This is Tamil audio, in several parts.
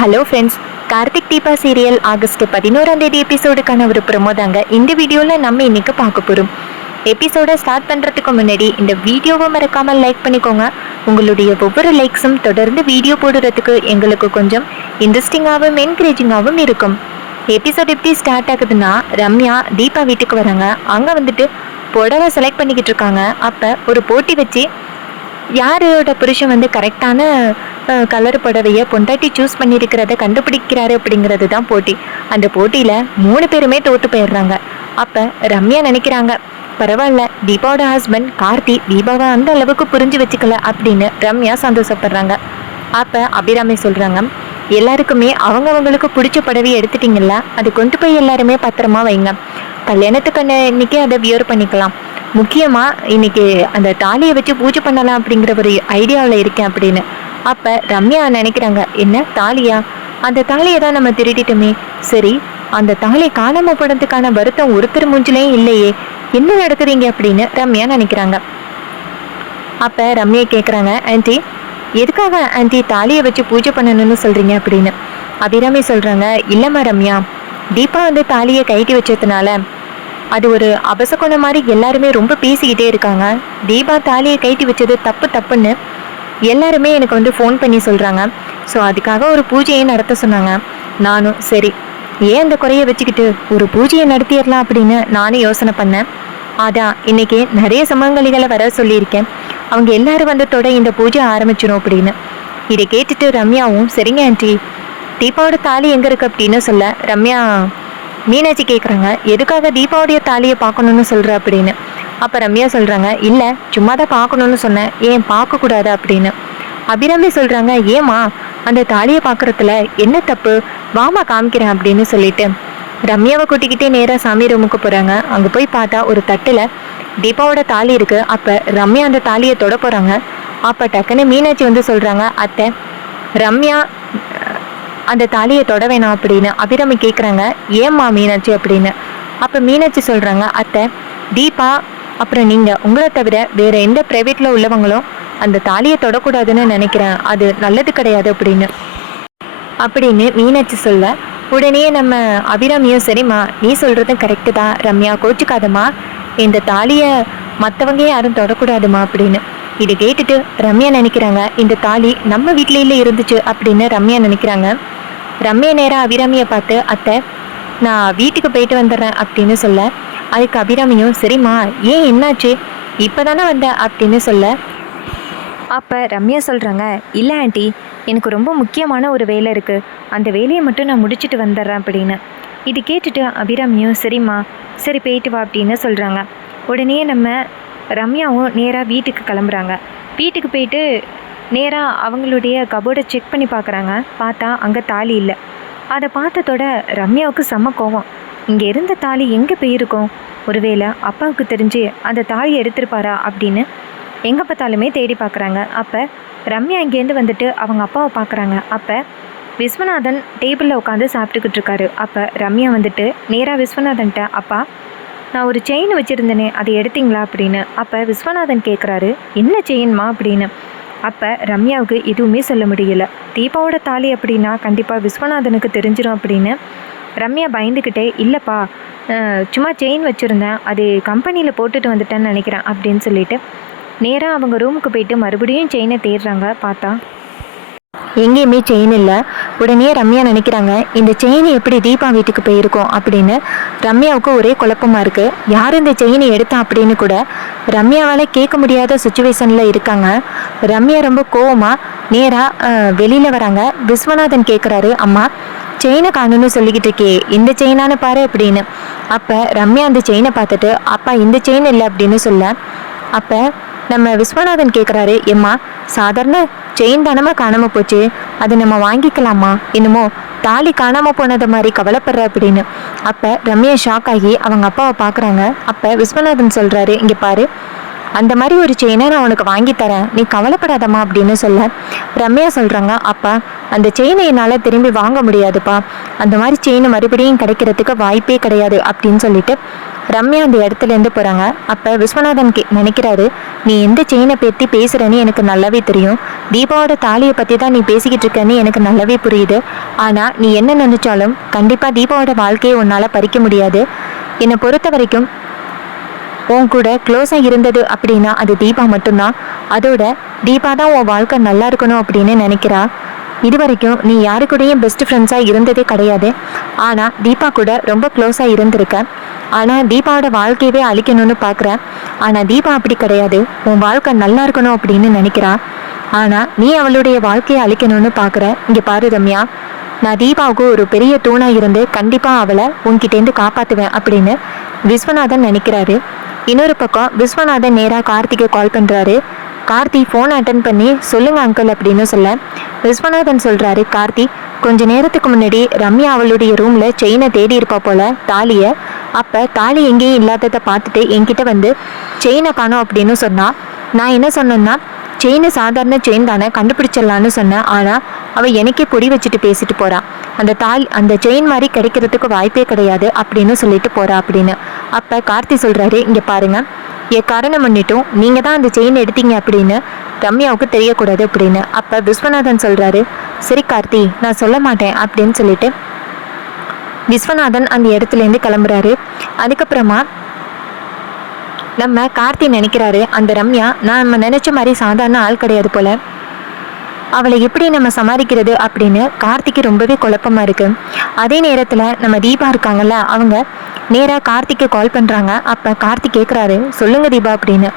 Hello friends, Karthik Deepa serial August 11ஆம் தேதி எபிசோடுக்கான ஒரு ப்ரோமோ தாங்க இந்த வீடியோவில் நம்ம இன்னைக்கு பார்க்க போகிறோம். எபிசோடை ஸ்டார்ட் பண்ணுறதுக்கு முன்னாடி இந்த வீடியோவை மறக்காமல் லைக் பண்ணிக்கோங்க. உங்களுடைய ஒவ்வொரு லைக்ஸும் தொடர்ந்து வீடியோ போடுறதுக்கு எங்களுக்கு கொஞ்சம் இன்ட்ரெஸ்டிங்காகவும் என்கரேஜிங்காகவும் இருக்கும். எபிசோட் எப்படி ஸ்டார்ட் ஆகுதுன்னா, ரம்யா தீபா வீட்டுக்கு வராங்க. அங்கே வந்துட்டு புடவை செலக்ட் பண்ணிக்கிட்டு இருக்காங்க. அப்போ ஒரு போட்டி வச்சு யாரோட புருஷன் வந்து கரெக்டான கலர் புடவையை பொண்டாட்டி சூஸ் பண்ணியிருக்கிறத கண்டுபிடிக்கிறாரு அப்படிங்கிறது தான் போட்டி. அந்த போட்டியில் 3 பேருமே தோற்று போயிடுறாங்க. அப்போ ரம்யா நினைக்கிறாங்க, பரவாயில்ல, தீபாவோட ஹஸ்பண்ட் கார்த்தி தீபாவை அந்த அளவுக்கு புரிஞ்சு வச்சுக்கல அப்படின்னு ரம்யா சந்தோஷப்படுறாங்க. அப்போ அபிராமி சொல்கிறாங்க, எல்லாருக்குமே அவங்கவுங்களுக்கு பிடிச்ச புடவையை எடுத்துட்டிங்கல்ல, அது கொண்டு போய் எல்லாருமே பத்திரமா வைங்க. கல்யாணத்துக்கு இன்னைக்கு அதை வியர் பண்ணிக்கலாம். முக்கியமாக இன்னைக்கு அந்த தாலியை வச்சு பூஜை பண்ணலாம் அப்படிங்கிற ஒரு ஐடியாவில் இருக்கேன் அப்படின்னு. அப்போ ரம்யா நினைக்கிறாங்க, என்ன தாலியா? அந்த தாலியை தான் நம்ம திருடிட்டோமே. சரி, அந்த தாலி காணாமல் போனதுக்கான வருத்தம் ஒருத்தர் மூஞ்சிலையும் இல்லையே, என்ன நடக்குறீங்க அப்படின்னு ரம்யா நினைக்கிறாங்க. அப்போ ரம்யா கேட்குறாங்க, ஆன்ட்டி எதுக்காக ஆன்ட்டி தாலியை வச்சு பூஜை பண்ணணும்னு சொல்கிறீங்க அப்படின்னு. அபிராமி சொல்கிறாங்க, இல்லைம்மா ரம்யா, தீபா வந்து தாலியை கைட்டி வச்சதுனால அது ஒரு அபசகுணம் மாதிரி எல்லாருமே ரொம்ப பேசிக்கிட்டே இருக்காங்க. தீபா தாலியை கைட்டி வச்சது தப்புன்னு எல்லாருமே எனக்கு வந்து ஃபோன் பண்ணி சொல்கிறாங்க. ஸோ அதுக்காக ஒரு பூஜையை நடத்த சொன்னாங்க. நானும் சரி, ஏன் அந்த குறைய வச்சுக்கிட்டு ஒரு பூஜையை நடத்திடலாம் அப்படின்னு நானும் யோசனை பண்ணேன். அதான் இன்னைக்கு நிறைய சுமங்கலிகளை வர சொல்லியிருக்கேன். அவங்க எல்லாரும் வந்து இந்த பூஜை ஆரம்பிச்சிடும் அப்படின்னு. இதை கேட்டுட்டு ரம்யாவும் சரிங்க ஆன்ட்டி, தீபாவோட தாலி எங்கே இருக்குது அப்படின்னு சொல்ல, ரம்யா மீனாட்சி கேட்குறாங்க, எதுக்காக தீபாவுடைய தாலியை பார்க்கணுன்னு சொல்கிற அப்படின்னு. அப்போ ரம்யா சொல்கிறாங்க, இல்லை சும்மா தான் பார்க்கணுன்னு சொன்னேன், ஏன் பார்க்கக்கூடாது அப்படின்னு. அபிராமி சொல்கிறாங்க, ஏமா அந்த தாலியை பார்க்குறதுல என்ன தப்பு, வாமா காமிக்கிறேன் அப்படின்னு சொல்லிட்டு ரம்யாவை கூட்டிக்கிட்டே நேராக சாமி ரூமுக்கு போகிறாங்க. அங்கே போய் பார்த்தா ஒரு தட்டில் தீபாவோட தாலி இருக்குது. அப்போ ரம்யா அந்த தாலியை தொட போகிறாங்க. அப்போ டக்குன்னு மீனாட்சி வந்து சொல்கிறாங்க, அத்தை ரம்யா அந்த தாலியை தொட வேணாம் அப்படின்னு. அபிராமி கேட்குறாங்க, ஏம்மா மீனாட்சி அப்படின்னு. அப்போ மீனாட்சி சொல்கிறாங்க, அத்தை தீபா அப்புறம் நீங்கள் உங்களை தவிர வேறு எந்த ப்ரைவேட்டில் உள்ளவங்களும் அந்த தாலியை தொடக்கூடாதுன்னு நினைக்கிறேன், அது நல்லது கிடையாது அப்படின்னு மீனாட்சி சொல்ல, உடனே நம்ம அபிராமியும் சரிம்மா நீ சொல்கிறதும் கரெக்டு தான் ரம்யா, கோச்சுக்காதம்மா, இந்த தாலியை மற்றவங்க யாரும் தொடக்கூடாதுமா அப்படின்னு. இதை கேட்டுட்டு ரம்யா நினைக்கிறாங்க, இந்த தாலி நம்ம வீட்டிலேயே இருந்துச்சு அப்படின்னு ரம்யா நினைக்கிறாங்க. ரம்யா நேராக அபிராமியை பார்த்து, அத்தை நான் வீட்டுக்கு போயிட்டு வந்துடுறேன் அப்படின்னு சொல்ல, அதுக்கு அபிராமியும் சரிம்மா ஏன் என்னாச்சு, இப்போ தானே வந்த அப்படின்னு சொல்ல, அப்போ ரம்யா சொல்கிறாங்க, இல்லை ஆண்டி, எனக்கு ரொம்ப முக்கியமான ஒரு வேலை இருக்குது, அந்த வேலையை மட்டும் நான் முடிச்சுட்டு வந்துடுறேன் அப்படின்னு. இது கேட்டுட்டு அபிராமியும் சரிம்மா சரி போயிட்டு வா அப்படின்னு சொல்கிறாங்க. உடனே நம்ம ரம்யாவும் நேராக வீட்டுக்கு கிளம்புறாங்க. வீட்டுக்கு போயிட்டு நேராக அவங்களுடைய கபோர்டை செக் பண்ணி பார்க்குறாங்க. பார்த்தா அங்கே தாலி இல்லை. அதை பார்த்ததோட ரம்யாவுக்கு செம்ம கோவம். இங்கே இருந்த தாலி எங்கே போயிருக்கோம், ஒருவேளை அப்பாவுக்கு தெரிஞ்சு அந்த தாலி எடுத்திருப்பாரா அப்படின்னு எங்கே பார்த்தாலுமே தேடி பார்க்குறாங்க. அப்போ ரம்யா இங்கேருந்து வந்துட்டு அவங்க அப்பாவை பார்க்குறாங்க. அப்போ விஸ்வநாதன் டேபிளில் உட்காந்து சாப்பிட்டுக்கிட்டு இருக்காரு. அப்போ ரம்யா வந்துட்டு நேராக விஸ்வநாதன்ட்ட, அப்பா நான் ஒரு செயின் வச்சுருந்தேனே அதை எடுத்தீங்களா அப்படின்னு. அப்போ விஸ்வநாதன் கேட்குறாரு, என்ன செயின்மா அப்படின்னு. அப்போ ரம்யாவுக்கு எதுவுமே சொல்ல முடியல. தீபாவோட தாலி அப்படின்னா கண்டிப்பாக விஸ்வநாதனுக்கு தெரிஞ்சிடும் அப்படின்னு ரம்யா பயந்துக்கிட்டே, இல்லைப்பா சும்மா செயின் வச்சுருந்தேன், அது கம்பெனியில் போட்டுட்டு வந்துட்டேன்னு நினைக்கிறேன் அப்படின்னு சொல்லிட்டு நேராக அவங்க ரூமுக்கு போயிட்டு மறுபடியும் செயினை தேடுறாங்க. பார்த்தா எங்கேயுமே செயின் இல்லை. உடனே ரம்யா நினைக்கிறாங்க, இந்த செயின் எப்படி தீபா வீட்டுக்கு போயிருக்கோம் அப்படின்னு. ரம்யாவுக்கு ஒரே குழப்பமாக இருக்குது. யார் இந்த செயினை எடுத்தா அப்படின்னு கூட ரம்யாவால் கேட்க முடியாத சுச்சுவேஷனில் இருக்காங்க. ரம்யா ரொம்ப கோவமாக நேராக வெளியில் வராங்க. விஸ்வநாதன் கேட்குறாரு, அம்மா செயினை காணுன்னு சொல்லிக்கிட்டு இருக்கே, இந்த செயினானு பாரு அப்படின்னு. அப்போ ரம்யா அந்த செயினை பார்த்துட்டு, அப்பா இந்த செயின் இல்லை அப்படின்னு சொல்ல, அப்போ நம்ம விஸ்வநாதன் கேட்குறாரு, எம்மா சாதாரண செயின் தானமாக காணாமல் போச்சு, அது நம்ம வாங்கிக்கலாமா, என்னமோ தாலி காணாமல் போனது மாதிரி கவலைப்படுற அப்படின்னு. அப்போ ரம்யா ஷாக் ஆகி அவங்க அப்பாவை பார்க்குறாங்க. அப்போ விஸ்வநாதன் சொல்கிறாரு, இங்கே பாரு, அந்த மாதிரி ஒரு செயினை நான் உனக்கு வாங்கித்தரேன், நீ கவலைப்படாதம்மா அப்படின்னு சொல்ல, ரம்யா சொல்கிறாங்க, அப்பா அந்த செயினை என்னால் திரும்பி வாங்க முடியாதுப்பா, அந்த மாதிரி செயின் மறுபடியும் கிடைக்கிறதுக்கு வாய்ப்பே கிடையாது அப்படின்னு சொல்லிட்டு ரம்யா அந்த இடத்துலேருந்து போகிறாங்க. அப்போ விஸ்வநாதன் நினைக்கிறாரு, நீ எந்த செயினை பற்றி பேசுகிறேன்னு எனக்கு நல்லாவே தெரியும், தீபாவோட தாலியை பற்றி தான் நீ பேசிக்கிட்டு இருக்கேன்னு எனக்கு நல்லாவே புரியுது, ஆனால் நீ என்ன நினச்சாலும் கண்டிப்பாக தீபாவோட வாழ்க்கையை உன்னால் பறிக்க முடியாது. என்னை பொறுத்த வரைக்கும் உன் கூட க்ளோஸாக இருந்தது அப்படின்னா அது தீபா மட்டும்தான். அதோட தீபா தான் உன் வாழ்க்கை நல்லா இருக்கணும் அப்படின்னு நினைக்கிறா. இது வரைக்கும் நீ யாரு கூடயும் பெஸ்ட் ஃப்ரெண்ட்ஸாக இருந்ததே கிடையாது. ஆனால் தீபா கூட ரொம்ப க்ளோஸாக இருந்திருக்க. ஆனால் தீபாவோட வாழ்க்கையவே அழிக்கணும்னு பார்க்குற. ஆனால் தீபா அப்படி கிடையாது. உன் வாழ்க்கை நல்லா இருக்கணும் அப்படின்னு நினைக்கிறா. ஆனால் நீ அவளுடைய வாழ்க்கையை அழிக்கணும்னு பார்க்குற. இங்கே பாரு ரம்யா, நான் தீபாவுக்கு ஒரு பெரிய தூணாக இருந்து கண்டிப்பாக அவளை உன்கிட்டேருந்து காப்பாற்றுவேன் அப்படின்னு விஸ்வநாதன் நினைக்கிறாரு. இன்னொரு பக்கம் விஸ்வநாதன் நேராக கார்த்திகை கால் பண்ணுறாரு. கார்த்தி ஃபோன் அட்டன் பண்ணி சொல்லுங்க அங்கிள் அப்படின்னு சொல்ல விஸ்வநாதன் சொல்கிறாரு, கார்த்தி கொஞ்ச நேரத்துக்கு முன்னாடி ரம்யா அவளுடைய ரூமில் செயினை தேடி இருப்பா போல தாலியை. அப்போ தாலி எங்கேயும் இல்லாததை பார்த்துட்டு என்கிட்ட வந்து செயினை காணோம் அப்படின்னு சொன்னால் நான் என்ன சொன்னேன்னா செயின் சாதாரண செயின் தானே கண்டுபிடிச்சிடலான்னு சொன்னேன். ஆனால் அவள் எனக்கே பொடி வச்சுட்டு பேசிட்டு போகிறான். அந்த செயின் மாதிரி கிடைக்கிறதுக்கு வாய்ப்பே கிடையாது அப்படின்னு சொல்லிட்டு போகிறா அப்படின்னு. அப்போ கார்த்தி சொல்கிறாரு, இங்கே பாருங்கள், என் காரணம் பண்ணிட்டும் நீங்கள் தான் அந்த செயின் எடுத்தீங்க அப்படின்னு ரம்யாவுக்கு தெரியக்கூடாது அப்படின்னு. அப்போ விஸ்வநாதன் சொல்கிறாரு, சரி கார்த்தி நான் சொல்ல மாட்டேன் அப்படின்னு சொல்லிட்டு விஸ்வநாதன் அந்த இடத்துலேருந்து கிளம்புறாரு. அதுக்கப்புறமா நம்ம கார்த்தி நினைக்கிறாரு, அந்த ரம்யா நம்ம நினச்ச மாதிரி சாதாரண ஆள் கிடையாது போல, அவளை எப்படி நம்ம சமாளிக்கிறது அப்படின்னு கார்த்திக்கு ரொம்பவே குழப்பமாக இருக்குது. அதே நேரத்தில் நம்ம தீபா இருக்காங்கல்ல, அவங்க நேராக கார்த்திக்கு கால் பண்ணுறாங்க. அப்போ கார்த்திக் கேட்குறாரு, சொல்லுங்கள் தீபா அப்படின்னு.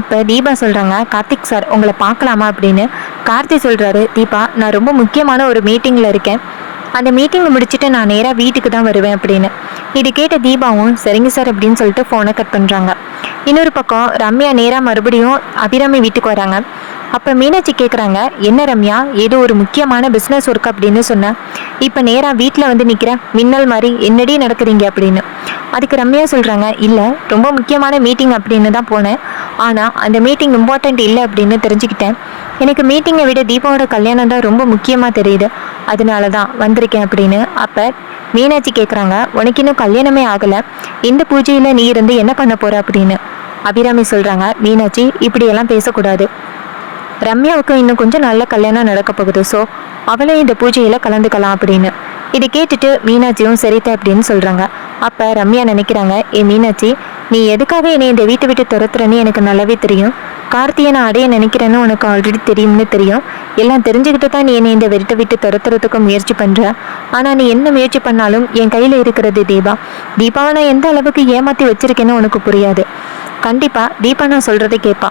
அப்போ தீபா சொல்கிறாங்க, கார்த்திக் சார் உங்களை பார்க்கலாமா அப்படின்னு. கார்த்திக் சொல்கிறாரு, தீபா நான் ரொம்ப முக்கியமான ஒரு மீட்டிங்கில் இருக்கேன், அந்த மீட்டிங்கை முடிச்சுட்டு நான் நேராக வீட்டுக்கு தான் வருவேன் அப்படின்னு. இது கேட்ட தீபாவும் சரிங்க சார் அப்படின்னு சொல்லிட்டு ஃபோனை கட் பண்ணுறாங்க. இன்னொரு பக்கம் ரம்யா நேராக மறுபடியும் அபிராமி வீட்டுக்கு வராங்க. அப்போ மீனாட்சி கேட்குறாங்க, என்ன ரம்யா ஏதோ ஒரு முக்கியமான பிஸ்னஸ் ஒர்க் அப்படின்னு சொன்னேன், இப்போ நேராக வீட்டில் வந்து நிற்கிறேன் மின்னல் மாதிரி, என்னடி நடக்குறீங்க அப்படின்னு. அதுக்கு ரம்யா சொல்கிறாங்க, இல்லை ரொம்ப முக்கியமான மீட்டிங் அப்படின்னு தான் போனேன், ஆனால் அந்த மீட்டிங் இம்பார்ட்டண்ட் இல்லை அப்படின்னு தெரிஞ்சுக்கிட்டேன். எனக்கு மீட்டிங்கை விட தீபாவோட கல்யாணம் தான் ரொம்ப முக்கியமாக தெரியுது, அதனால தான் வந்திருக்கேன் அப்படின்னு. அப்போ மீனாட்சி கேட்குறாங்க, உனக்கு இன்னும் கல்யாணமே ஆகலை, இந்த பூஜையில் நீ இருந்து என்ன பண்ண போகிற அப்படின்னு. அபிராமி சொல்கிறாங்க, மீனாட்சி இப்படியெல்லாம் பேசக்கூடாது, ரம்யாவுக்கு இன்னும் கொஞ்சம் நல்ல கல்யாணம் நடக்க போகுது, ஸோ அவளே இந்த பூஜையில் கலந்துக்கலாம் அப்படின்னு. இதை கேட்டுட்டு மீனாட்சியும் சரித்த அப்படின்னு சொல்கிறாங்க. அப்போ ரம்யா நினைக்கிறாங்க, மீனாட்சி நீ எதுக்காக என்னை இந்த வீட்டை விட்டு துரத்துறன்னு எனக்கு நல்லாவே தெரியும், கார்த்தியை நான் அடைய நினைக்கிறேன்னு உனக்கு ஆல்ரெடி தெரியும்னு தெரியும், எல்லாம் தெரிஞ்சுக்கிட்டு தான் நீ என்னை இந்த வீட்டை விட்டு துரத்துறதுக்கு முயற்சி பண்ணுற. ஆனால் நீ என்ன முயற்சி பண்ணாலும் என் கையில் இருக்கிறது தீபா. தீபாவை நான் எந்த அளவுக்கு ஏமாற்றி வச்சிருக்கேன்னு உனக்கு புரியாது. கண்டிப்பாக தீபா நான் சொல்கிறத கேட்பா,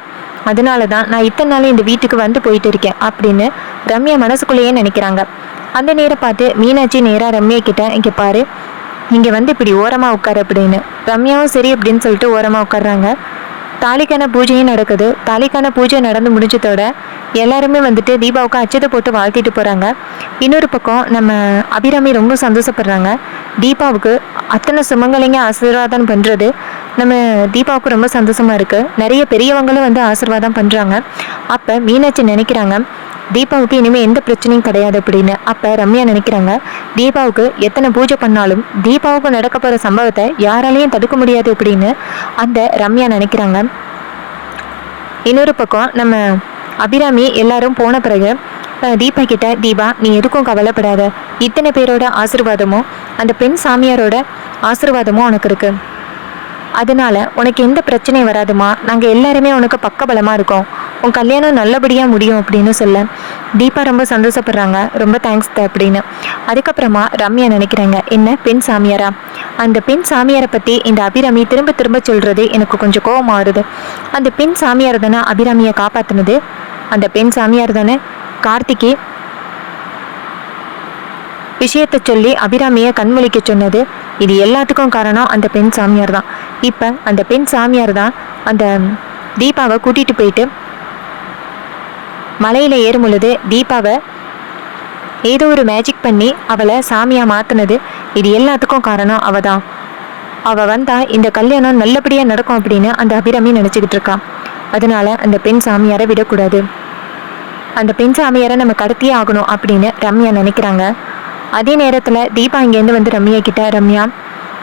அதனால தான் நான் இத்தனை நாள் இந்த வீட்டுக்கு வந்து போயிட்டு இருக்கேன் அப்படின்னு ரம்யா மனசுக்குள்ளேயே நினைக்கிறாங்க. அந்த நேரம் பார்த்து மீனாட்சி நேராக ரம்யா கிட்ட, இங்கே பாரு இங்கே வந்து இப்படி ஓரமாக உட்காரு அப்படின்னு. ரம்யாவும் சரி அப்படின்னு சொல்லிட்டு ஓரமாக உட்காடுறாங்க. தாலிக்கான பூஜையும் நடக்குது. தாலிக்கான பூஜை நடந்து முடிஞ்சதோட எல்லாருமே வந்துட்டு தீபாவுக்கு அச்சதை போட்டு வாழ்த்திட்டு போகிறாங்க. இன்னொரு பக்கம் நம்ம அபிராமி ரொம்ப சந்தோஷப்படுறாங்க. தீபாவுக்கு அத்தனை சுமங்கலைங்க ஆசீர்வாதம் பண்ணுறது நம்ம தீபாவுக்கு ரொம்ப சந்தோஷமாக இருக்குது. நிறைய பெரியவங்களும் வந்து ஆசீர்வாதம் பண்ணுறாங்க. அப்போ மீனாட்சி நினைக்கிறாங்க, தீபாவுக்கு இனிமேல் எந்த பிரச்சனையும் கிடையாது அப்படின்னு. அப்போ ரம்யா நினைக்கிறாங்க, தீபாவுக்கு எத்தனை பூஜை பண்ணாலும் தீபாவுக்கு நடக்க போகிற சம்பவத்தை யாராலையும் தடுக்க முடியாது அப்படின்னு அந்த ரம்யா நினைக்கிறாங்க. இன்னொரு பக்கம் நம்ம அபிராமி எல்லாரும் போன பிறகு தீபா கிட்ட, தீபா நீ எதுக்கும் கவலைப்படாத, இத்தனை பேரோட ஆசீர்வாதமும் அந்த பெண் சாமியாரோட ஆசீர்வாதமும் உனக்கு இருக்குது, அதனால உனக்கு எந்த பிரச்சனையும் வராதுமா, நாங்கள் எல்லாருமே உனக்கு பக்கபலமாக இருக்கோம், உன் கல்யாணம் நல்லபடியாக முடியும் அப்படின்னு சொல்ல தீபா ரொம்ப சந்தோஷப்படுறாங்க. ரொம்ப தேங்க்ஸ் அப்படின்னு. அதுக்கப்புறமா ரம்யா நினைக்கிறாங்க, என்ன பெண் சாமியாரா, அந்த பெண் சாமியாரை பற்றி இந்த அபிராமி திரும்ப திரும்ப சொல்கிறது எனக்கு கொஞ்சம் கோபமாக வருது. அந்த பெண் சாமியார் தானே அபிராமியை காப்பாற்றினது, அந்த பெண் சாமியார் தானே கார்த்திகை விஷயத்தை சொல்லி அபிராமியை கண்மொழிக்க சொன்னது, இது எல்லாத்துக்கும் காரணம் அந்த பெண் சாமியார் தான். இப்போ அந்த பெண் சாமியார் தான் அந்த தீபாவை கூட்டிகிட்டு போயிட்டு மலையில் ஏறும் பொழுது தீபாவை ஏதோ ஒரு மேஜிக் பண்ணி அவளை சாமியாக மாற்றினது, இது எல்லாத்துக்கும் காரணம் அவள் தான். அவள் வந்தால் இந்த கல்யாணம் நல்லபடியாக நடக்கும் அப்படின்னு அந்த அபிராமி நினச்சிக்கிட்டு இருக்கான். அதனால அந்த பெண் சாமியாரை விடக்கூடாது, அந்த பெண் சாமியாரை நம்ம கடத்தியே ஆகணும் அப்படின்னு ரம்யா நினைக்கிறாங்க. அதே நேரத்தில் தீபா இங்கேருந்து வந்து ரம்யா கிட்ட, ரம்யா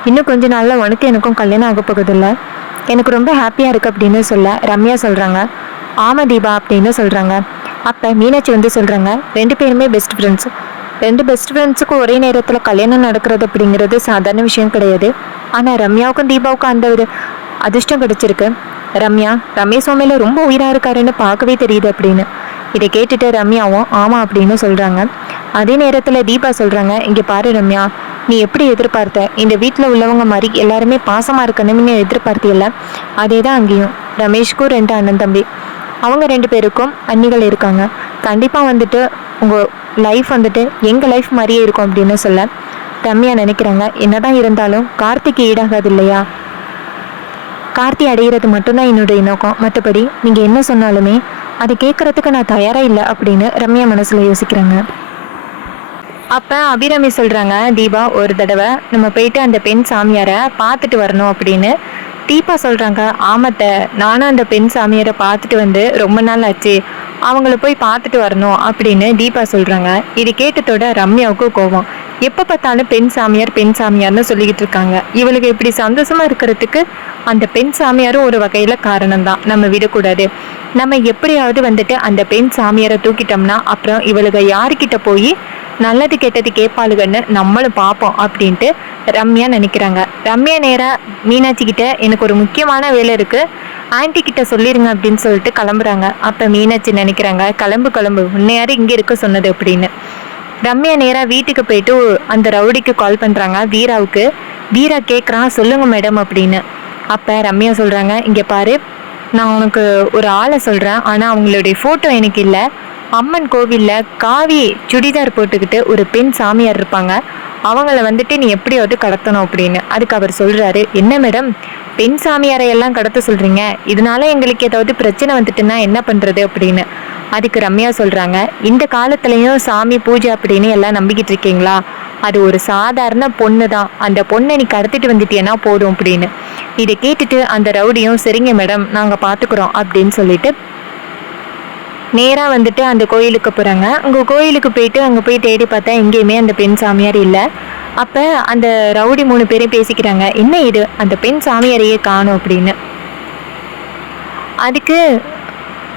இன்னும் கொஞ்ச நாளில் உனக்கு எனக்கும் கல்யாணம் ஆக போகுதில்ல, எனக்கு ரொம்ப ஹாப்பியாக இருக்குது அப்படின்னு சொல்ல ரம்யா சொல்கிறாங்க, ஆமாம் தீபா அப்படின்னு சொல்கிறாங்க. அப்போ மீனாட்சி வந்து சொல்கிறாங்க, ரெண்டு பேருமே பெஸ்ட் ஃப்ரெண்ட்ஸ், 2 பெஸ்ட் ஃப்ரெண்ட்ஸுக்கும் ஒரே நேரத்தில் கல்யாணம் நடக்கிறது அப்படிங்கிறது சாதாரண விஷயம் கிடையாது. ஆனால் ரம்யாவுக்கும் தீபாவுக்கும் அந்த ஒரு அதிர்ஷ்டம் கிடைச்சிருக்கு. ரம்யா ரமேஷ் மேலே ரொம்ப உயிராக இருக்காருன்னு பார்க்கவே தெரியுது அப்படின்னு. இதை கேட்டுட்டு ரம்யாவும் ஆமாம் அப்படின்னு சொல்கிறாங்க. அதே நேரத்தில் தீபா சொல்கிறாங்க, இங்கே பாரு ரம்யா, நீ எப்படி எதிர்பார்த்த இந்த வீட்டில் உள்ளவங்க மாதிரி எல்லாருமே பாசமாக இருக்கணும்னு எதிர்பார்த்தியல்ல, அதே தான் அங்கேயும். ரமேஷ்க்கும் 2 அண்ணன் தம்பி, அவங்க 2 பேருக்கும் அண்ணிகள் இருக்காங்க. கண்டிப்பாக வந்துட்டு உங்கள் லைஃப் வந்துட்டு எங்கள் லைஃப் மாதிரியே இருக்கும் அப்படின்னு சொல்ல ரம்யா நினைக்கிறாங்க, என்னதான் இருந்தாலும் கார்த்திக் ஈடாகாது இல்லையா, கார்த்தி அடைகிறது மட்டும்தான் என்னுடைய நோக்கம், மற்றபடி நீங்கள் என்ன சொன்னாலுமே அதை கேட்குறதுக்கு நான் தயாராக இல்லை அப்படின்னு ரம்யா மனசில் யோசிக்கிறாங்க. அப்போ அபிராமி சொல்கிறாங்க, தீபா ஒரு தடவை நம்ம போயிட்டு அந்த பெண் சாமியாரை பார்த்துட்டு வரணும் அப்படின்னு. தீபா சொல்கிறாங்க, ஆமாத்த, நானும் அந்த பெண் சாமியாரை பார்த்துட்டு வந்து ரொம்ப நாள் ஆச்சு, அவங்கள போய் பார்த்துட்டு வரணும் அப்படின்னு தீபா சொல்கிறாங்க. இது கேட்டதோட ரம்யாவுக்கு கோபம். எப்போ பார்த்தாலும் பெண் சாமியார்னு சொல்லிக்கிட்டு இருக்காங்க. இவளுக்கு இப்படி சந்தோஷமாக இருக்கிறதுக்கு அந்த பெண் சாமியாரும் ஒரு வகையில் காரணம்தான். நம்ம விடக்கூடாது. நம்ம எப்படியாவது வந்துட்டு அந்த பெண் சாமியாரை தூக்கிட்டோம்னா அப்புறம் இவளுக்கு யாருக்கிட்ட போய் நல்லது கெட்டது கேட்பாளுகன்னு நம்மளும் பார்ப்போம் அப்படின்ட்டு ரம்யா நினைக்கிறாங்க. ரம்யா நேராக மீனாட்சி கிட்ட எனக்கு ஒரு முக்கியமான வேலை இருக்குது, ஆன்டி கிட்ட சொல்லிடுங்க அப்படின்னு சொல்லிட்டு கிளம்புறாங்க. அப்போ மீனாட்சி நினைக்கிறாங்க, கிளம்பு உன்னையாரு இங்கே இருக்க சொன்னது அப்படின்னு. ரம்யா நேராக வீட்டுக்கு போயிட்டு அந்த ரவுடிக்கு கால் பண்ணுறாங்க, வீராவுக்கு. வீரா கேட்குறான், சொல்லுங்க மேடம் அப்படின்னு. அப்போ ரம்யா சொல்கிறாங்க, இங்கே பாரு, நான் உனக்கு ஒரு ஆளை சொல்கிறேன், ஆனால் அவங்களுடைய ஃபோட்டோ எனக்கு இல்லை. அம்மன் கோவிலில் காவி சுடிதார் போட்டுக்கிட்டு ஒரு பெண் சாமியார் இருப்பாங்க, அவங்கள வந்துட்டு நீ எப்படியாவது கடத்தணும் அப்படின்னு. அதுக்கு அவர் சொல்கிறாரு, என்ன மேடம் பெண் சாமியாரை எல்லாம் கடத்த சொல்கிறீங்க, இதனால எங்களுக்கு ஏதாவது பிரச்சனை வந்துட்டுன்னா என்ன பண்ணுறது அப்படின்னு. அதுக்கு ரம்யா சொல்கிறாங்க, இந்த காலத்துலேயும் சாமி பூஜை அப்படின்னு எல்லாம் நம்பிக்கிட்டு இருக்கீங்களா, அது ஒரு சாதாரண பொண்ணு தான், அந்த பொண்ணை நீ கடத்திட்டு வந்துட்டியன்னா போதும் அப்படின்னு. இதை கேட்டுட்டு அந்த ரவுடியும் சரிங்க மேடம் நாங்கள் பார்த்துக்குறோம் அப்படின்னு சொல்லிட்டு நேராக வந்துட்டு அந்த கோயிலுக்கு போகிறாங்க. அங்கே கோயிலுக்கு போயிட்டு அங்கே போய் தேடி பார்த்தா எங்கேயுமே அந்த பெண் சாமியார் இல்லை. அப்போ அந்த ரவுடி 3 பேரும் பேசிக்கிறாங்க, என்ன இது அந்த பெண் சாமியாரையே காணும் அப்படின்னு. அதுக்கு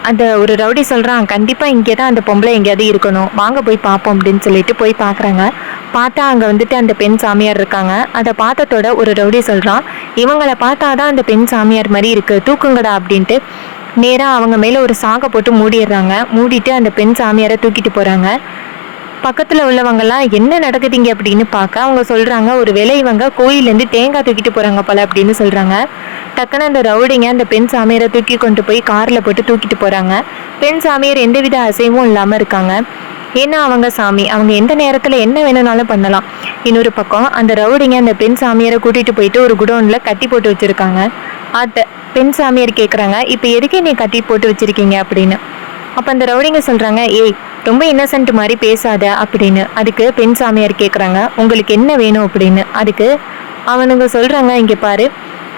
அந்த ஒரு ரவுடி சொல்கிறான், கண்டிப்பாக இங்கே தான் அந்த பொம்பளை எங்கேயாவது இருக்கணும், வாங்க போய் பார்ப்போம் அப்படின்னு சொல்லிட்டு போய் பார்க்குறாங்க. பார்த்தா அங்கே வந்துட்டு அந்த பெண் சாமியார் இருக்காங்க. அதை பார்த்ததோட ஒரு ரவுடி சொல்கிறான், இவங்களை பார்த்தாதான் அந்த பெண் சாமியார் மாதிரி இருக்குது, தூக்குங்கடா அப்படின்ட்டு நேராக அவங்க மேலே ஒரு சாகை போட்டு மூடிடுறாங்க. மூடிட்டு அந்த பெண் சாமியாரை தூக்கிட்டு போகிறாங்க. பக்கத்தில் உள்ளவங்கெல்லாம் என்ன நடக்குதுங்க அப்படின்னு பார்க்க அவங்க சொல்கிறாங்க, ஒரு வேளை இவங்க கோயிலேருந்து தேங்காய் தூக்கிட்டு போகிறாங்க போல அப்படின்னு சொல்கிறாங்க. டக்குன்னு அந்த ரவுடிங்க அந்த பெண் சாமியாரை தூக்கி கொண்டு போய் காரில் போட்டு தூக்கிட்டு போகிறாங்க. பெண் சாமியார் எந்தவித அசைவும் இல்லாமல் இருக்காங்க. ஏன்னா அவங்க சாமி, அவங்க எந்த நேரத்தில் என்ன வேணும்னாலும் பண்ணலாம். இன்னொரு பக்கம் அந்த ரவுடிங்க அந்த பெண் சாமியாரை கூட்டிகிட்டு போயிட்டு ஒரு குடோனில் கட்டி போட்டு வச்சுருக்காங்க. அதை பெண் சாமியார் கேட்குறாங்க, இப்போ எதுக்கு நீ கட்டி போட்டு வச்சுருக்கீங்க அப்படின்னு. அப்போ அந்த ரவுடிங்க சொல்கிறாங்க, ஏய் ரொம்ப இன்னசென்ட் மாதிரி பேசாத அப்படின்னு. அதுக்கு பெண் சாமியார் கேட்குறாங்க, உங்களுக்கு என்ன வேணும் அப்படின்னு. அதுக்கு அவனுங்க சொல்கிறாங்க, இங்கே பாரு,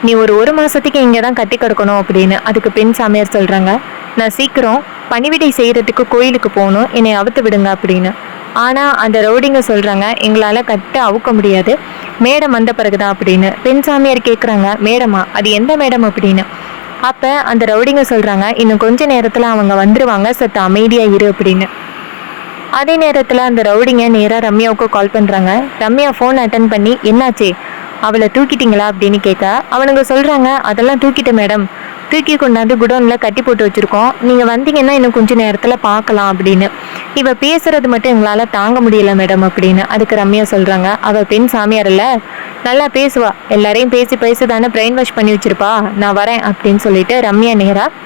நீ ஒரு மாதத்துக்கு இங்கே தான் கட்டி கிடக்கணும் அப்படின்னு. அதுக்கு பெண் சாமியார் சொல்கிறாங்க, நான் சீக்கிரம் பணிவிடை செய்கிறதுக்கு கோயிலுக்கு போகணும், என்னை அவுத்து விடுங்க அப்படின்னு. ஆனால் அந்த ரவுடிங்க சொல்கிறாங்க, எங்களால் கட்ட அவுக்க முடியாது, மேடம் வந்த பிறகுதான் அப்படின்னு. பெண் சாமியார் கேட்குறாங்க, மேடமா, அது எந்த மேடம் அப்படின்னு. அப்போ அந்த ரவுடிங்க சொல்கிறாங்க, இன்னும் கொஞ்ச நேரத்தில் அவங்க வந்துடுவாங்க, சற்று அமைதியாக இரு அப்படின்னு. அதே நேரத்தில் அந்த ரவுடிங்க நேராக ரம்யாவுக்கு கால் பண்ணுறாங்க. ரம்யா ஃபோன் அட்டன் பண்ணி, என்னாச்சு, அவளை தூக்கிட்டீங்களா அப்படின்னு கேட்க அவனுங்க சொல்கிறாங்க, அதெல்லாம் தூக்கிட்டேன் மேடம், தூக்கி கொண்டாந்து குடோனில் கட்டி போட்டு வச்சுருக்கோம், நீங்கள் வந்தீங்கன்னா இன்னும் கொஞ்சம் நேரத்தில் பார்க்கலாம் அப்படின்னு. இவள் பேசுகிறது மட்டும் எங்களால் தாங்க முடியலை மேடம் அப்படின்னு. அதுக்கு ரம்யா சொல்கிறாங்க, அவள் பெண் சாமியார் இல்லை, நல்லா பேசுவா, எல்லாரையும் பேசி தானே பிரெயின் வாஷ் பண்ணி வச்சுருப்பா, நான் வரேன் அப்படின்னு சொல்லிட்டு ரம்யா நேராக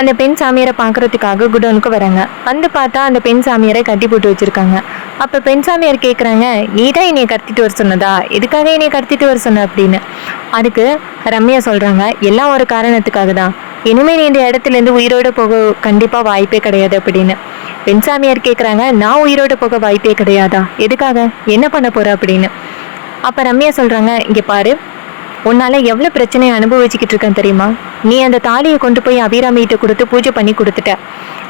அந்த பெண் சாமியாரை பார்க்குறதுக்காக குடோனுக்கு வராங்க. வந்து பார்த்தா அந்த பெண் சாமியாரை கட்டி போட்டு வச்சுருக்காங்க. அப்போ பெண் சாமியார் கேட்குறாங்க, நீ தான் என்னையை கடத்திட்டு வர சொன்னதா, எதுக்காக என்னையை கடத்திட்டு வர சொன்ன அப்படின்னு. அதுக்கு ரம்யா சொல்கிறாங்க, எல்லாம் ஒரு காரணத்துக்காக தான், இனிமேல் நீ இந்த இடத்துலேருந்து உயிரோடு போக கண்டிப்பாக வாய்ப்பே கிடையாது அப்படின்னு. பெண் சாமியார் கேட்குறாங்க, நான் உயிரோடு போக வாய்ப்பே கிடையாதா, எதுக்காக, என்ன பண்ண போகிற அப்படின்னு. அப்போ ரம்யா சொல்கிறாங்க, இங்கே பாரு, உன்னால் எவ்வளோ பிரச்சனையை அனுபவிச்சுக்கிட்டு இருக்கேன் தெரியுமா, நீ அந்த தாலியை கொண்டு போய் அபிராமிகிட்ட கொடுத்து பூஜை பண்ணி கொடுத்துட்ட,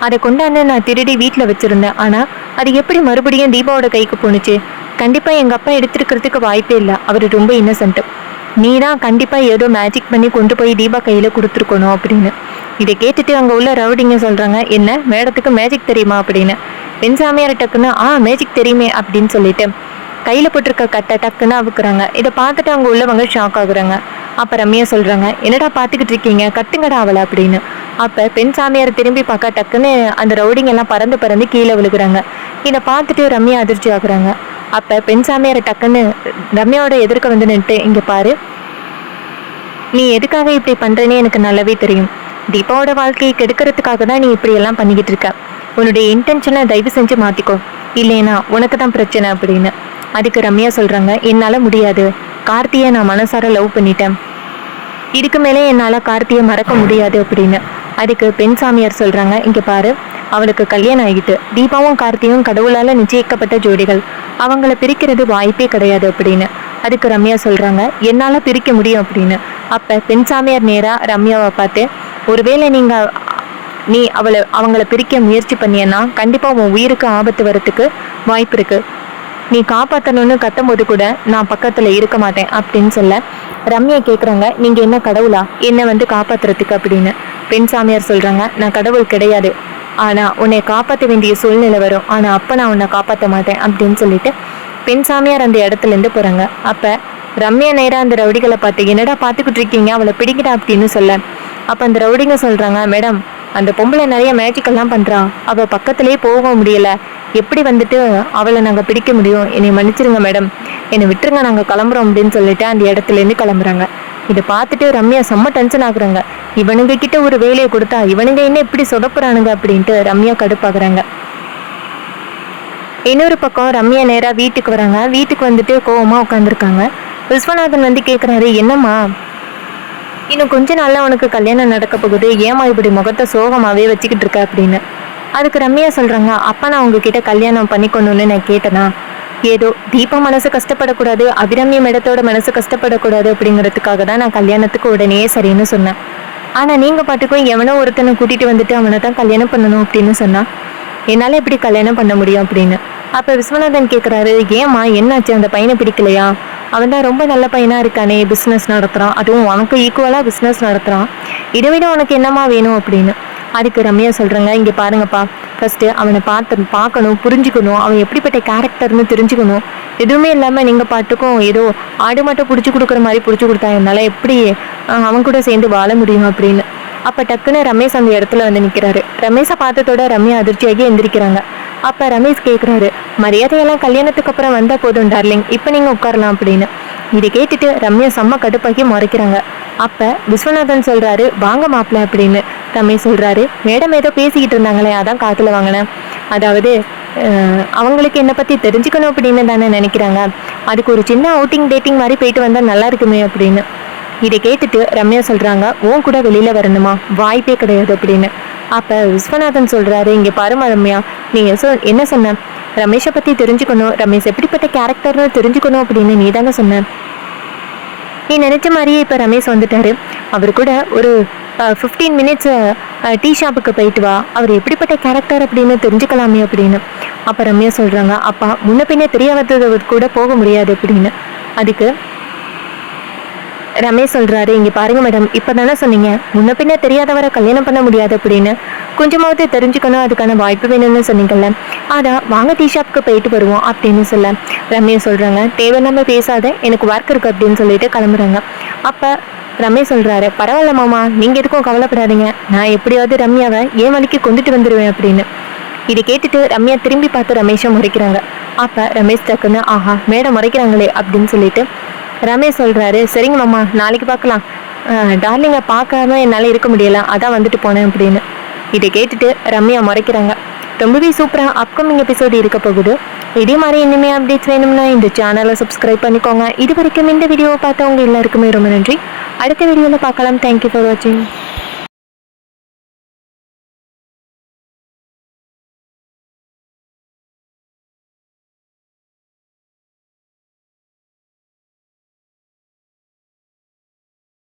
அதை கொண்டாந்து நான் திருடி வீட்டில் வச்சுருந்தேன், ஆனால் அது எப்படி மறுபடியும் தீபாவோட கைக்கு போணுச்சு, கண்டிப்பாக எங்கள் அப்பா எடுத்துருக்கிறதுக்கு வாய்ப்பே இல்லை, அவர் ரொம்ப இன்னசென்ட்டு, நீ தான் கண்டிப்பாக ஏதோ மேஜிக் பண்ணி கொண்டு போய் தீபா கையில் கொடுத்துருக்கணும் அப்படின்னு. இதை கேட்டுட்டு அங்கே உள்ள ரவுடிங்க சொல்கிறாங்க, என்ன மேடத்துக்கு மேஜிக் தெரியுமா அப்படின்னு. பெண் சாமியார் டக்குன்னு மேஜிக் தெரியுமே அப்படின்னு சொல்லிட்டு கையில் போட்டிருக்க கட்டை டக்குன்னு அவுக்குறாங்க. இதை பார்த்துட்டு அவங்க உள்ளவங்க ஷாக் ஆகுறாங்க. அப்போ ரம்யா சொல்கிறாங்க, என்னடா பார்த்துக்கிட்டு இருக்கீங்க, கட்டுங்கடா அவளை அப்படின்னு. அப்போ பெண் சாமியார் திரும்பி பார்க்க டக்குன்னு அந்த ரவுடிங்க எல்லாம் பறந்து பறந்து கீழே விழுகிறாங்க. இதை பார்த்துட்டு ரம்யா அதிர்ச்சி ஆகுறாங்க. அப்போ பெண் சாமியார் டக்குன்னு ரம்யாவோட எதிர்க்க வந்து நின்றுட்டு, இங்கே பாரு, நீ எதுக்காக இப்படி பண்ணுறேன்னு எனக்கு நல்லாவே தெரியும். தீபாவோட வாழ்க்கையை கெடுக்கிறதுக்காக தான் நீ இப்படி எல்லாம் பண்ணிக்கிட்டு இருக்க. உன்னுடைய இன்டென்ஷனை தயவு செஞ்சு மாற்றிக்கோ, இல்லைன்னா உனக்கு தான் பிரச்சனை அப்படின்னு. அதுக்கு ரம்யா சொல்கிறாங்க, என்னால் முடியாது, கார்த்தியை நான் மனசார லவ் பண்ணிட்டேன், இதுக்கு மேலே என்னால் கார்த்தியை மறக்க முடியாது அப்படின்னு. அதுக்கு பெண் சாமியார் சொல்கிறாங்க, இங்கே பாரு, அவளுக்கு கல்யாணம் ஆகிட்டு, தீபாவும் கார்த்தியும் கடவுளால் நிச்சயிக்கப்பட்ட ஜோடிகள், அவங்கள பிரிக்கிறது வாய்ப்பே கிடையாது அப்படின்னு. அதுக்கு ரம்யா சொல்கிறாங்க, என்னால் பிரிக்க முடியும் அப்படின்னு. அப்போ பெண் சாமியார் நேராக ரம்யாவை பார்த்து, ஒருவேளை நீ அவங்கள பிரிக்க முயற்சி பண்ணியன்னா கண்டிப்பாக உன் உயிருக்கு ஆபத்து வரத்துக்கு வாய்ப்பு இருக்குது. நீ காப்பாற்றணும்னு கத்தும் போது கூட நான் பக்கத்தில் இருக்க மாட்டேன் அப்படின்னு சொல்ல ரம்யா கேட்குறாங்க, நீங்கள் என்ன கடவுளா என்னை வந்து காப்பாற்றுறதுக்கு அப்படின்னு. பெண் சாமியார் சொல்கிறாங்க, நான் கடவுள் கிடையாது, ஆனால் உன்னை காப்பாற்ற வேண்டிய சூழ்நிலை வரும், ஆனால் அப்போ நான் உன்னை காப்பாற்ற மாட்டேன் அப்படின்னு சொல்லிட்டு பெண் சாமியார் அந்த இடத்துலேருந்து போகிறாங்க. அப்போ ரம்யா நேராக அந்த ரவுடிகளை பார்த்து, என்னடா பார்த்துக்கிட்டு இருக்கீங்க, அவளை பிடிக்கிட்டா அப்படின்னு சொல்ல. அப்போ அந்த ரவுடிங்க சொல்கிறாங்க, மேடம், அந்த பொம்பளை நிறைய மேஜிக்கெல்லாம் பண்ணுறான், அவள் பக்கத்துலேயே போக முடியலை, எப்படி வந்துட்டு அவளை நாங்கள் பிடிக்க முடியும், என்னை மன்னிச்சிருங்க மேடம், என்னை விட்டுருங்க, நாங்கள் கிளம்புறோம் அப்படின்னு சொல்லிட்டு அந்த இடத்துலேருந்து கிளம்புறாங்க. இதை பார்த்துட்டு ரம்யா செம்ம டென்ஷன் ஆகுறாங்க. இவனுங்க கிட்ட ஒரு வேலையை கொடுத்தா இவனுங்க என்ன இப்படி சொதப்புறானுங்க அப்படின்ட்டு ரம்யா கடுப்பாக்குறாங்க. இன்னொரு பக்கம் ரம்யா நேராக வீட்டுக்கு வராங்க. வீட்டுக்கு வந்துட்டு கோவமாக உட்காந்துருக்காங்க. விஸ்வநாதன் வந்து கேட்குறாரு, என்னம்மா இன்னும் கொஞ்ச நாளில் உனக்கு கல்யாணம் நடக்க போகுது, ஏமா இப்படி முகத்தை சோகமாகவே வச்சுக்கிட்டு இருக்க அப்படின்னு. அதுக்கு ரம்யா சொல்கிறாங்க, அப்பா நான் உங்ககிட்ட கல்யாணம் பண்ணிக்கணும்னு நான் கேட்டேனா, ஏதோ தீபா மனசு கஷ்டப்படக்கூடாது, அபிராமி மேடத்தோட மனசு கஷ்டப்படக்கூடாது அப்படிங்கிறதுக்காக தான் நான் கல்யாணத்துக்கு உடனே சரின்னு சொன்னேன். ஆனால் நீங்கள் பாட்டுக்கும் எவனோ ஒருத்தனை கூட்டிகிட்டு வந்துட்டு அவனை தான் கல்யாணம் பண்ணணும் அப்படின்னு சொன்னால் என்னால் எப்படி கல்யாணம் பண்ண முடியும் அப்படின்னு. அப்போ விஸ்வநாதன் கேட்குறாரு, ஏம்மா என்னாச்சு, அந்த பையனை பிடிக்கலையா, அவன் தான் ரொம்ப நல்ல பையனாக இருக்கானே, பிஸ்னஸ் நடத்துகிறான், அதுவும் உனக்கு ஈக்குவலாக பிஸ்னஸ் நடத்துகிறான், இதை விட உனக்கு என்னம்மா வேணும் அப்படின்னு. அதுக்கு ரம்யா சொல்கிறேங்க, இங்கே பாருங்கப்பா, ஃபஸ்ட்டு அவனை பார்க்கணும், புரிஞ்சுக்கணும், அவன் எப்படிப்பட்ட கேரக்டர்னு தெரிஞ்சுக்கணும். எதுவுமே இல்லாமல் நீங்கள் பாட்டுக்கும் ஏதோ ஆடு மட்டும் பிடிச்சி கொடுக்குற மாதிரி பிடிச்சி கொடுத்தா என்னால் எப்படி அவன் கூட சேர்ந்து வாழ முடியும் அப்படின்னு. அப்போ டக்குன்னு ரமேஷ் அந்த இடத்துல வந்து நிற்கிறாரு. ரமேஷை பார்த்ததோட ரம்யா அதிர்ச்சியாகி எந்திரிக்கிறாங்க. அப்போ ரமேஷ் கேட்குறாரு, மரியாதையெல்லாம் கல்யாணத்துக்கு அப்புறம் வந்தால் போதும் டார்லிங், இப்போ நீங்கள் உட்காரலாம் அப்படின்னு. இதை கேட்டுட்டு ரம்யா செம்ம கடுப்பாக்கி மறைக்கிறாங்க. அப்போ விஸ்வநாதன் சொல்கிறாரு, வாங்க மாப்பிள்ள அப்படின்னு. ரமேஷ் சொல்கிறாரு, மேடம் ஏதோ பேசிக்கிட்டு இருந்தாங்களே, அதான் காற்றுல வாங்கினேன், அதாவது அவங்களுக்கு என்னை பற்றி தெரிஞ்சுக்கணும் அப்படின்னு தானே நினைக்கிறாங்க, அதுக்கு ஒரு சின்ன அவுட்டிங் டேட்டிங் மாதிரி போயிட்டு வந்தால் நல்லா இருக்குமே அப்படின்னு. இதை கேட்டுட்டு ரம்யா சொல்கிறாங்க, உன் கூட வெளியில் வரணுமா, வாய்ப்பே கிடையாது அப்படின்னு. அப்போ விஸ்வநாதன் சொல்கிறாரு, இங்கே பாருமா ரம்யா, நீ என்ன சொன்ன, ரமேஷை பற்றி தெரிஞ்சுக்கணும், ரமேஷ் எப்படிப்பட்ட கேரக்டர்னு தெரிஞ்சுக்கணும் அப்படின்னு நீ தானே சொன்ன. நீ நினச்ச மாதிரியே இப்போ ரமேஷ் வந்துட்டாரு, அவர் கூட ஒரு 15 மினிட்ஸ் டீ ஷாப்புக்கு போயிட்டு வா, அவர் எப்படிப்பட்ட கேரக்டர் அப்படின்னு தெரிஞ்சுக்கலாமே அப்படின்னு. அப்போ ரம்யா சொல்கிறாங்க, அப்பா முன்ன பின்ன தெரியாதது கூட போக முடியாது அப்படின்னு. அதுக்கு ரமேஷ் சொல்கிறாரு, இங்கே பாருங்க மேடம், இப்போ தானே சொன்னீங்க முன்ன பின்ன தெரியாதவரை கல்யாணம் பண்ண முடியாது அப்படின்னு, கொஞ்சமாவது தெரிஞ்சுக்கணும், அதுக்கான வாய்ப்பு வேணும்னு சொன்னீங்கல்ல, அதான் வாங்க டீ ஷாப்புக்கு போயிட்டு வருவோம் அப்படின்னு சொல்ல ரமேஷ் சொல்கிறாங்க, தேவையில்லாமல் பேசாத, எனக்கு ஒர்க் இருக்குது அப்படின்னு சொல்லிட்டு கிளம்புறாங்க. அப்போ ரமேஷ் சொல்கிறாரு, பரவாயில்ல மாமா, நீங்கள் எதுக்கும் கவலைப்படாதீங்க, நான் எப்படியாவது ரம்யாவை ஏன் வழிக்கு கொண்டுட்டு வந்துடுவேன் அப்படின்னு. இதை கேட்டுட்டு ரம்யா திரும்பி பார்த்து ரமேஷை முறைக்கிறாங்க. அப்போ ரமேஷ் டக்குன்னு, ஆஹா மேடம் முறைக்கிறாங்களே அப்படின்னு சொல்லிட்டு ரமேஷ் சொல்கிறாரு, சரிங்க மாமா, நாளைக்கு பார்க்கலாம், டார்லிங்கை பார்க்காம என்னால் இருக்க முடியல, அதான் வந்துட்டு போனேன் அப்படின்னு. இதை கேட்டுட்டு ரம்யா முறைக்கிறாங்க. ரொம்பவே சூப்பராக அப்கமிங் எபிசோடு இருக்க போகுது. இதே மாதிரி இனிமேல் அப்டேட்ஸ் வேணும்னா இந்த சேனலை சப்ஸ்கிரைப் பண்ணிக்கோங்க. இது வரைக்கும் இந்த வீடியோவை பார்த்தவங்க எல்லாருக்குமே ரொம்ப நன்றி. அடுத்த வீடியோவில் பார்க்கலாம். தேங்க்யூ ஃபார் வாட்சிங்.